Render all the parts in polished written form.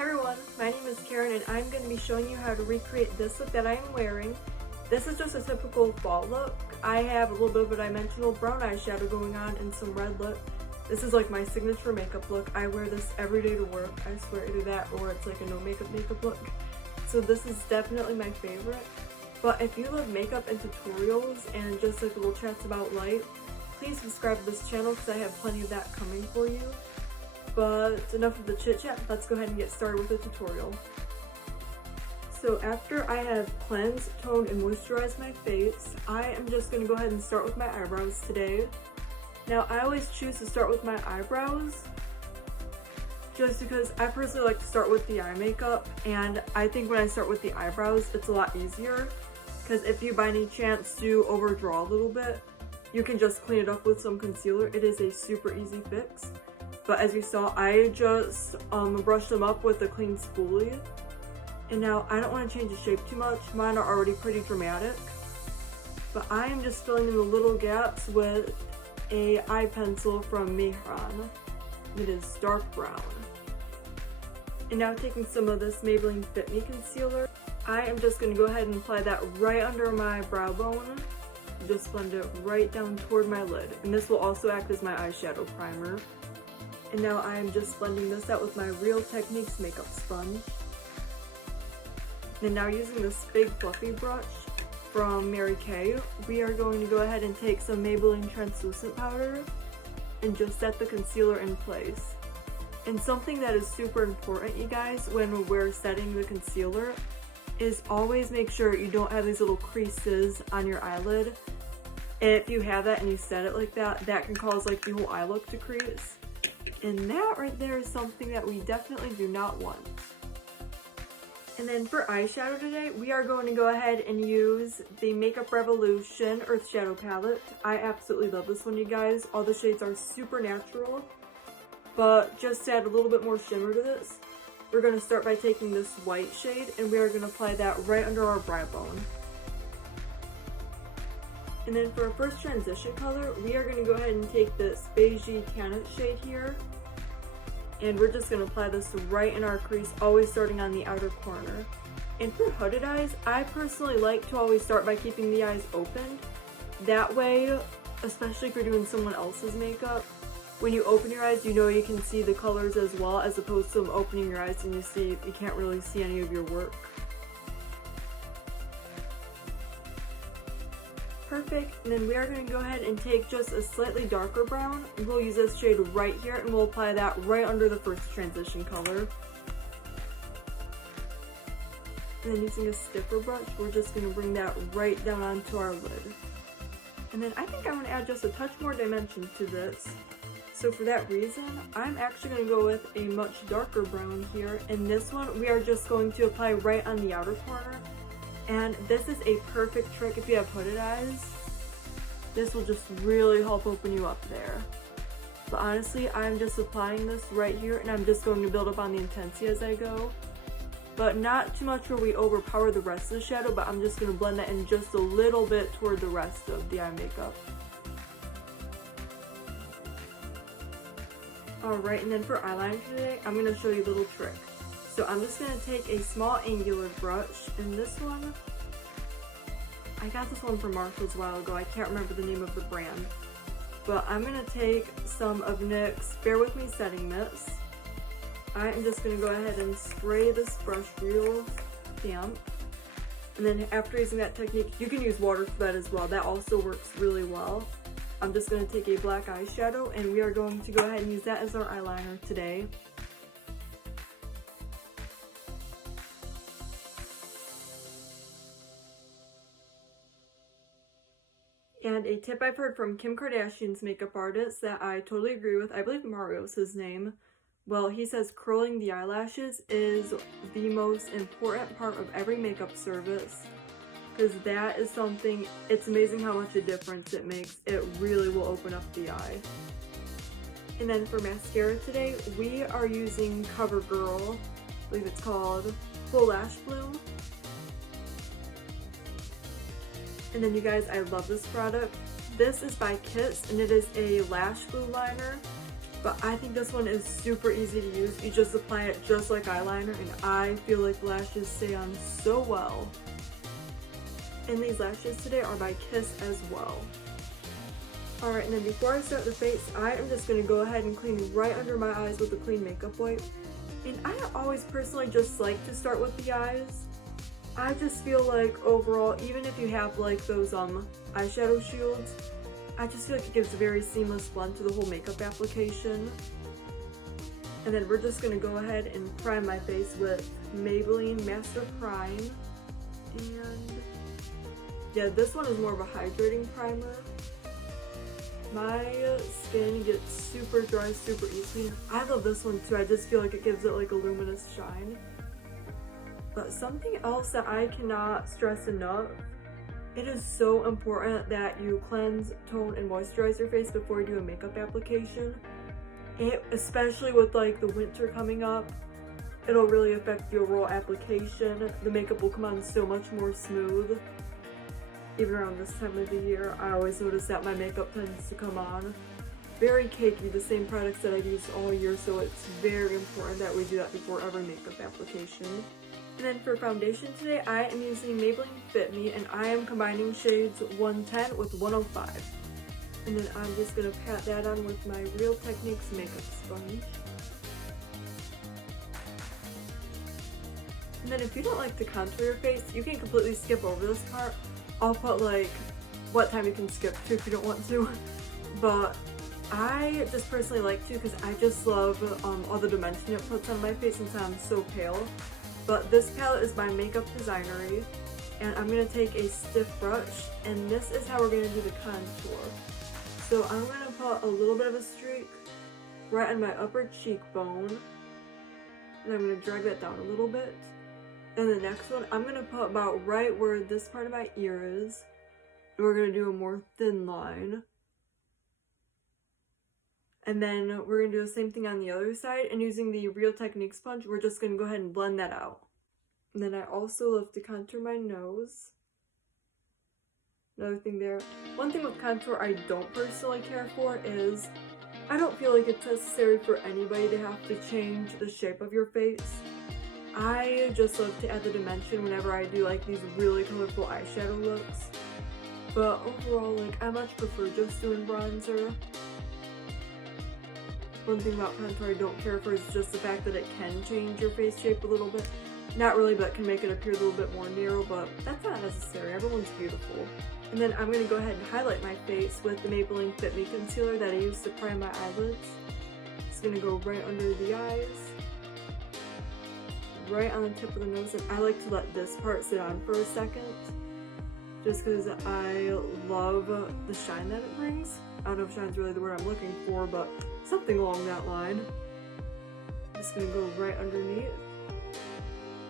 Hi everyone, my name is Karen and I'm going to be showing you how to recreate this look that I am wearing. This is just a typical fall look. I have a little bit of a dimensional brown eyeshadow going on and some red lip. This is like my signature makeup look. I wear this every day to work. I swear, either that or it's like a no makeup look. So this is definitely my favorite. But if you love makeup and tutorials and just like little chats about life, please subscribe to this channel because I have plenty of that coming for you. But enough of the chit chat, let's go ahead and get started with the tutorial. So after I have cleansed, toned, and moisturized my face, I am just going to go ahead and start with my eyebrows today. Now I always choose to start with my eyebrows just because I personally like to start with the eye makeup, and I think when I start with the eyebrows it's a lot easier because if you by any chance do overdraw a little bit, you can just clean it up with some concealer. It is a super easy fix. But as you saw, I just brushed them up with a clean spoolie. And now I don't want to change the shape too much. Mine are already pretty dramatic. But I am just filling in the little gaps with a eye pencil from Maybelline. It is dark brown. And now taking some of this Maybelline FitMe concealer, I am just going to go ahead and apply that right under my brow bone. Just blend it right down toward my lid. And this will also act as my eyeshadow primer. And now I am just blending this out with my Real Techniques makeup sponge. And now using this big fluffy brush from Mary Kay, we are going to go ahead and take some Maybelline translucent powder and just set the concealer in place. And something that is super important, you guys, when we're setting the concealer is always make sure you don't have these little creases on your eyelid. If you have that and you set it like that, that can cause like the whole eye look to crease. And that right there is something that we definitely do not want. And then for eyeshadow today, we are going to go ahead and use the Makeup Revolution Earth Shadow Palette. I absolutely love this one, you guys. All the shades are super natural. But just to add a little bit more shimmer to this, we're going to start by taking this white shade and we are going to apply that right under our brow bone. And then for our first transition color, we are going to go ahead and take this beigey tannin shade here. And we're just going to apply this right in our crease, always starting on the outer corner. And for hooded eyes, I personally like to always start by keeping the eyes open. That way, especially if you're doing someone else's makeup, when you open your eyes, you know you can see the colors as well, as opposed to opening your eyes and you can't really see any of your work. Perfect. And then we are going to go ahead and take just a slightly darker brown. We'll use this shade right here and we'll apply that right under the first transition color. And then using a stiffer brush, we're just going to bring that right down onto our lid. And then I think I'm going to add just a touch more dimension to this. So for that reason, I'm actually going to go with a much darker brown here. And this one, we are just going to apply right on the outer corner. And this is a perfect trick if you have hooded eyes. This will just really help open you up there. But honestly, I'm just applying this right here and I'm just going to build up on the intensity as I go. But not too much where we overpower the rest of the shadow, but I'm just going to blend that in just a little bit toward the rest of the eye makeup. Alright, and then for eyeliner today, I'm going to show you a little trick. So I'm just going to take a small angular brush, and this one, I got this one from Marshall's a while ago, I can't remember the name of the brand. But I'm going to take some of NYX's Bear With Me Setting Mist. I am just going to go ahead and spray this brush real damp. And then after using that technique, you can use water for that as well, that also works really well. I'm just going to take a black eyeshadow and we are going to go ahead and use that as our eyeliner today. And a tip I've heard from Kim Kardashian's makeup artist that I totally agree with, I believe Mario's his name. Well, he says curling the eyelashes is the most important part of every makeup service. Because that is something, it's amazing how much a difference it makes. It really will open up the eye. And then for mascara today, we are using Covergirl, I believe it's called Full Lash Bloom. And then you guys, I love this product. This is by Kiss and it is a lash glue liner. but I think this one is super easy to use. You just apply it just like eyeliner, and I feel like lashes stay on so well. And these lashes today are by Kiss as well. Alright, and then before I start the face, I am just going to go ahead and clean right under my eyes with a clean makeup wipe. And I always personally just like to start with the eyes. I just feel like overall, even if you have like those eyeshadow shields, I just feel like it gives a very seamless blend to the whole makeup application. And then we're just going to go ahead and prime my face with Maybelline Master Prime. And yeah, this one is more of a hydrating primer. My skin gets super dry super easily. I love this one too. I just feel like it gives it like a luminous shine. But something else that I cannot stress enough, it is so important that you cleanse, tone, and moisturize your face before you do a makeup application. Especially with like the winter coming up, it'll really affect the overall application. The makeup will come on so much more smooth. Even around this time of the year, I always notice that my makeup tends to come on very cakey, the same products that I've used all year, so it's very important that we do that before every makeup application. And then for foundation today, I am using Maybelline FitMe, and I am combining shades 110 with 105. And then I'm just going to pat that on with my Real Techniques makeup sponge. And then if you don't like to contour your face, you can completely skip over this part. I'll put like what time you can skip to if you don't want to, but I just personally like to because I just love all the dimension it puts on my face since I'm so pale. But this palette is by Designory, and I'm going to take a stiff brush, and this is how we're going to do the contour. So I'm going to put a little bit of a streak right on my upper cheekbone, and I'm going to drag that down a little bit. And the next one, I'm going to put about right where this part of my ear is. And we're going to do a more thin line. And then we're going to do the same thing on the other side. And using the Real Techniques sponge, we're just going to go ahead and blend that out. And then I also love to contour my nose. Another thing there. One thing with contour I don't personally care for is I don't feel like it's necessary for anybody to have to change the shape of your face. I just love to add the dimension whenever I do like these really colorful eyeshadow looks. But overall, like, I much prefer just doing bronzer. One thing about contour I don't care for is just the fact that it can change your face shape a little bit. Not really, but it can make it appear a little bit more narrow, but that's not necessary. Everyone's beautiful. And then I'm going to go ahead and highlight my face with the Maybelline Fit Me concealer that I used to prime my eyelids. It's going to go right under the eyes, right on the tip of the nose, and I like to let this part sit on for a second just because I love the shine that it brings. I don't know if shine's really the word I'm looking for, but something along that line. Just gonna go right underneath,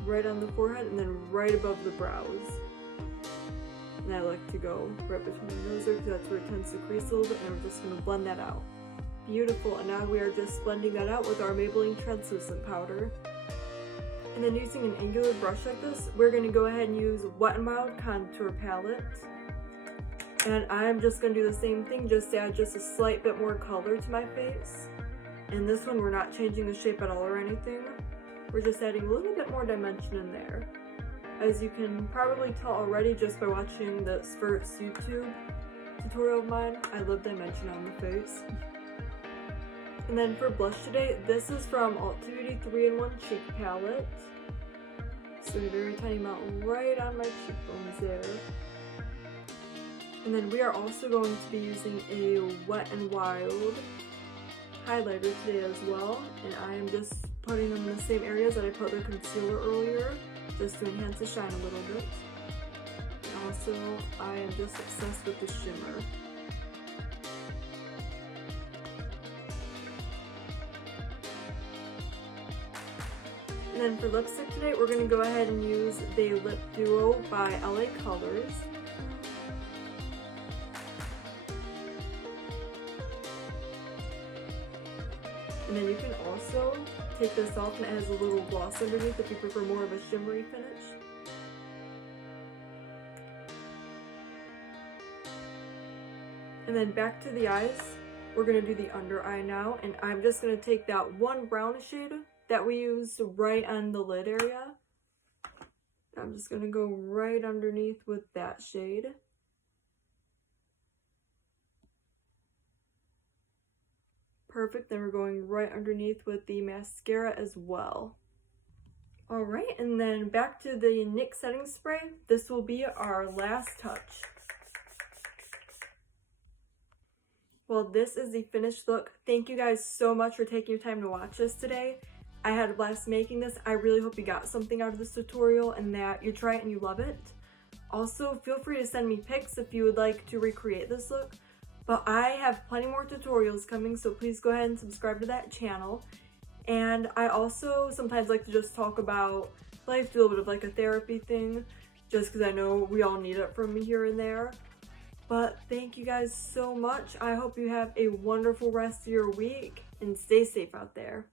right on the forehead, and then right above the brows. And I like to go right between the nose because that's where it tends to crease a little bit, and we're just gonna blend that out. Beautiful, and now we are just blending that out with our Maybelline translucent powder. And then using an angular brush like this, we're going to go ahead and use WetnWild Contour Palette. And I'm just going to do the same thing, just add just a slight bit more color to my face. And this one, we're not changing the shape at all or anything. We're just adding a little bit more dimension in there. As you can probably tell already just by watching the Spurts YouTube tutorial of mine, I love dimension on the face. And then for blush today, this is from Ulta Beauty 3-in-1 Cheek Palette. So a very tiny amount right on my cheekbones there. And then we are also going to be using a WetnWild highlighter today as well. And I am just putting them in the same areas that I put the concealer earlier, just to enhance the shine a little bit. And also, I am just obsessed with the shimmer. And then for lipstick today, we're going to go ahead and use the Lip Duo by LA Colors. And then you can also take this off, and it has a little gloss underneath if you prefer more of a shimmery finish. And then back to the eyes. We're going to do the under eye now, and I'm just going to take that one brown shade that we used right on the lid area. I'm just going to go right underneath with that shade. Perfect, then we're going right underneath with the mascara as well. Alright, and then back to the NYX setting spray. This will be our last touch. Well, this is the finished look. Thank you guys so much for taking your time to watch this today. I had a blast making this. I really hope you got something out of this tutorial and that you try it and you love it. Also, feel free to send me pics if you would like to recreate this look. But I have plenty more tutorials coming, so please go ahead and subscribe to that channel. And I also sometimes like to just talk about life, do a little bit of like a therapy thing, just because I know we all need it from me here and there. But thank you guys so much. I hope you have a wonderful rest of your week and stay safe out there.